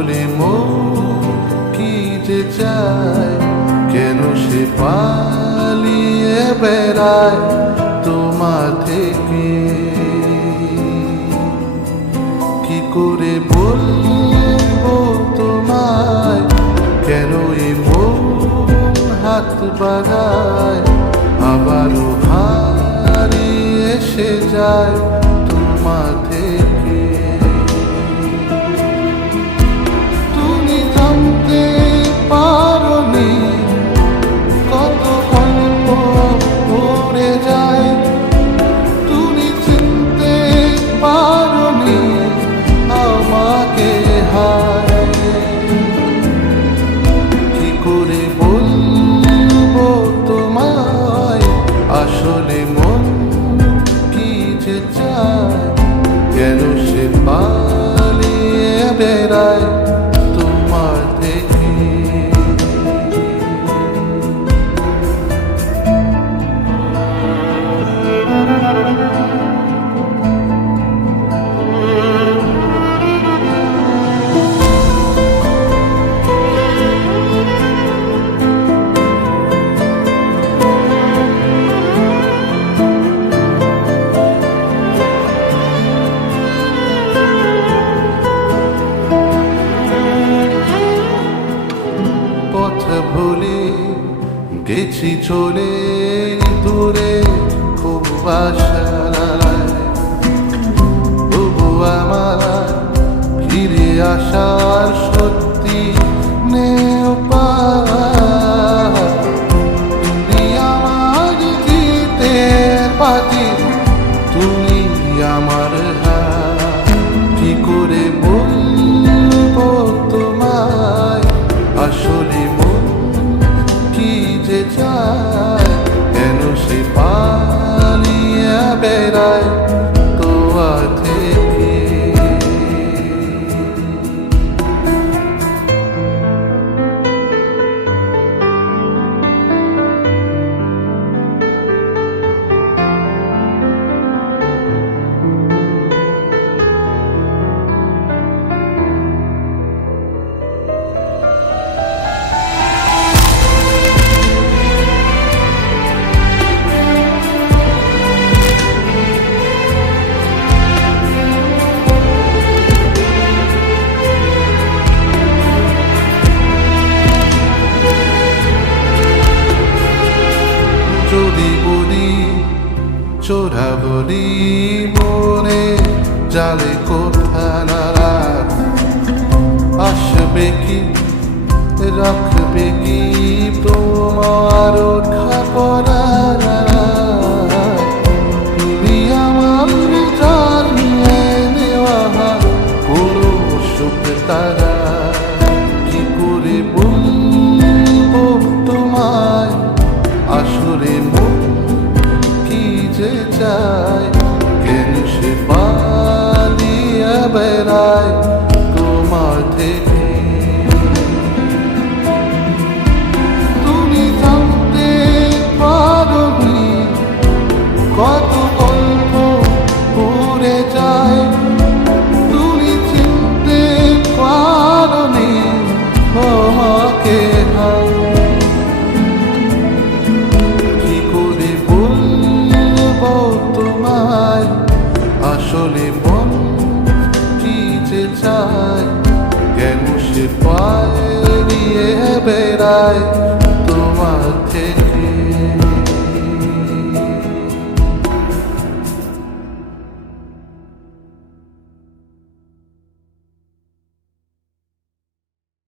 আসলে মো কি যে চায়, কেন সে পালিয়ে বেড়ায় তোমার থেকে? কি করে বলব তোমায়, কেন মন হাত বাড়ায়? আবারও হারিয়ে এসে যায় তোমার থেকে। গেছি চলে দূরে খুব আশায় বেড়ায় চোরা বলি মনে জালে কোথা নারাজ আসবে কি, রাখবে কি তোমার খাপরা তুমি আমার জানিয়ে নেওয়া কোনো সুখ তারা। কি তোমায়? কি যে চায় কেন সে পালিয়ে বেড়ায়। চায় কেন সে পালিয়ে বেড়ায়।